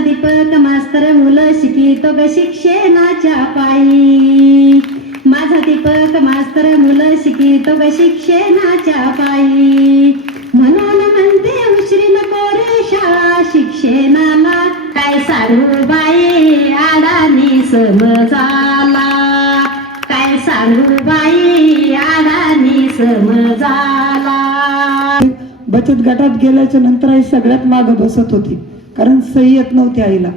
दीपक मास्तर मुलं शिकितो ग शिक्षणाच्या पायी. माझा दीपक मास्तर मुलं शिकितो ग शिक्षणाच्या पायी. म्हणून म्हणते उशिरी नको रे शाळा शिक्षणाला. काय सांगू बाई आडानी समजाला. काय सांगू बाई आडानी समजाला. बचत गटात गेल्याच्या नंतर आई सगळ्यात मागे बसत होती, कारण सही येत नव्हती आईला.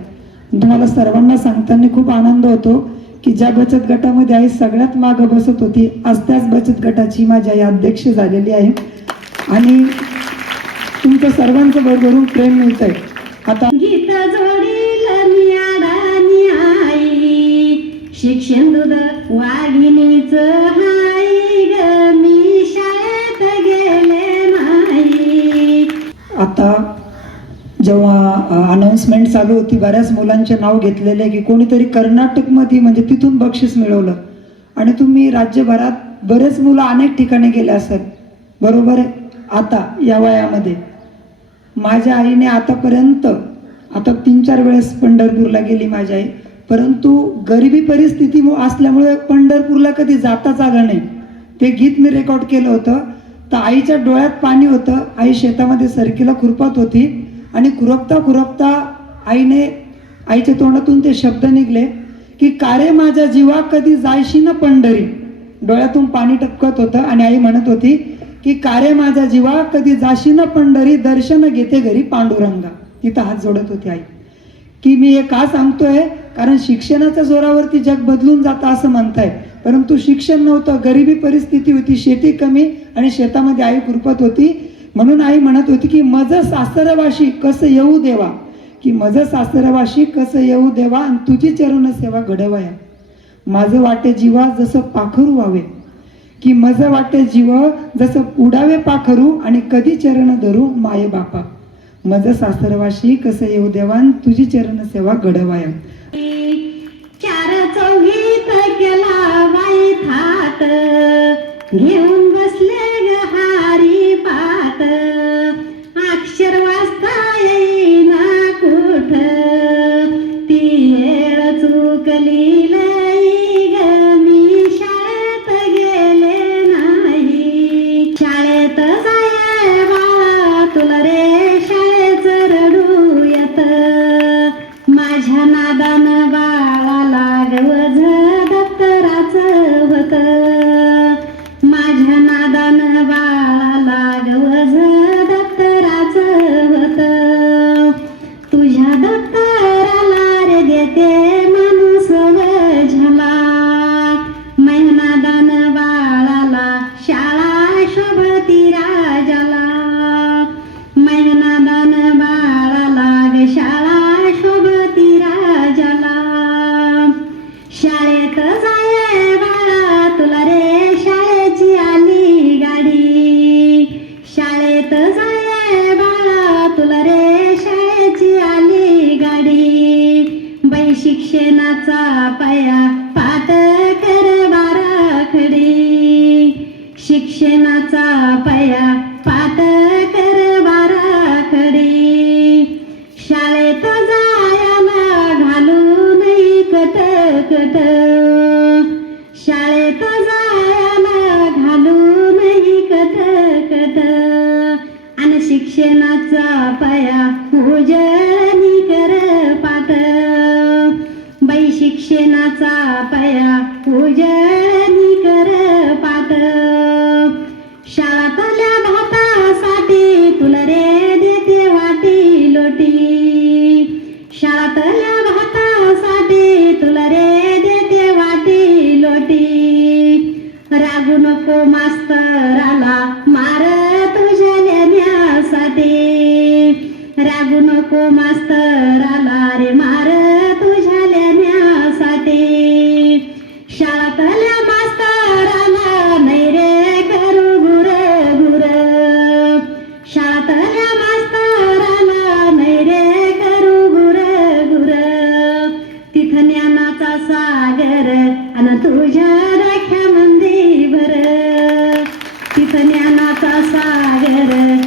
तुम्हाला सर्वांना सांगताना खूप आनंद होतो की ज्या बचत गटामध्ये आई सगळ्यात मागे बसत होती, आज त्याच बचत गटाची माझी आई अध्यक्ष झालेली आहे आणि तुमच्या सर्वांचं भरभरून प्रेम मिळतंय. आता गीत जोडील मी अडाणी आई. शिक्षण दूध वाघिणीच हाय ग. मी शाळेत गेले नाही. आता जेव्हा अनाउन्समेंट चालू होती, बऱ्याच मुलांचे नाव घेतलेले की कोणीतरी कर्नाटकमध्ये म्हणजे तिथून बक्षीस मिळवलं आणि तुम्ही राज्यभरात बरेच मुलं अनेक ठिकाणी गेले असेल, बरोबर आहे. आता या वयामध्ये माझ्या आईने आतापर्यंत 3-4 वेळेस पंढरपूरला गेली माझी आई, परंतु गरिबी परिस्थिती असल्यामुळे पंढरपूरला कधी जाताच आलं नाही. ते गीत मी रेकॉर्ड केलं होतं. तर आईच्या डोळ्यात पाणी होतं. आई शेतामध्ये सरकीला खुरपत होती आणि खुरपता आईच्या तोंडातून ते शब्द निघले की कारे माझ्या जीवा कधी जायशी ना पंढरी. डोळ्यातून पाणी टपकत होतं आणि आई म्हणत होती की कारे माझ्या जीवा कधी जाशी ना पंढरी. दर्शन घेते घरी पांडुरंगा. तिथं हात जोडत होती आई. की मी हे का सांगतोय, कारण शिक्षणाच्या जोरावरती जग बदलून जातं असं म्हणताय, परंतु शिक्षण नव्हतं, गरिबी परिस्थिती होती, शेती कमी आणि शेतामध्ये आई खुरपत होती. म्हणून आई म्हणत होती की मज सासरवाशी कसं येऊ देवा. की मज सासरवाशी कसं येऊ देवा आणि तुझी चरण सेवा घडवाया. माझं वाटे जीवा जसं पाखरू व्हावे. की मज वाटे जीव जसं उडावे पाखरू आणि कधी चरण धरू माये बापा. मज सासरवाशी कसं येऊ देवा आणि तुझी चरण सेवा घडवाया. 4 चौघीत केला बाई थाट. घेऊन बसले ग हारी पाट. अक्षर वाचता येईना कुठ. ती येळ चुकली लई ग. मी शाळेत गेले नाही. शाळेत जाय बाळा तुला रे शाळेच रडू येत. माझ्या नादान बाळाला गवज दप्तराचं होत. माझ्या नादान बाळाला गवज दप्तराचं होत. तुझ्या दप्तराला रे देते माणूस वझला. नादान बाळाला शाळा शोभती राजाला. नादान बाळाला ग शाळा शोभती राजाला. शाळेत जाय बाळा तुला रे शाळेची आली गाडी. शाळेत जाय बाळा तुला रे शाळेची आली गाडी. बाई शिक्षणाचा पाया पाट कर बाराखडी. शिक्षणाचा पाया पाट कर बाराखडी. शाळेत जायला घालू नाही कटकट. शाळेत जायला घालू नाही कटकट. आणि शिक्षणाचा पाया उजळणी कर पाट. बाई शिक्षणाचा पाया उजळणी कर पाट. शाळातल्या भातासाठी तुला रे देते वाटी लोटी. शाळातल्या भातासाठी तुला रे देते वाटी लोटी. रागू नको मास्तराला मार तुझ्या लेण्यासाठी. रागू नको मास्तराला रे मार तुझ्या लेण्यासाठी. शाळातल्या मास्तराला नाही रे करू गुर गुर. शाळातल्या मास्तराला नाही रे करू गुर गुर. तिथं ज्ञानाचा अन तुझ्या राख्या मंदी भर तिथं ज्ञानाचा सागर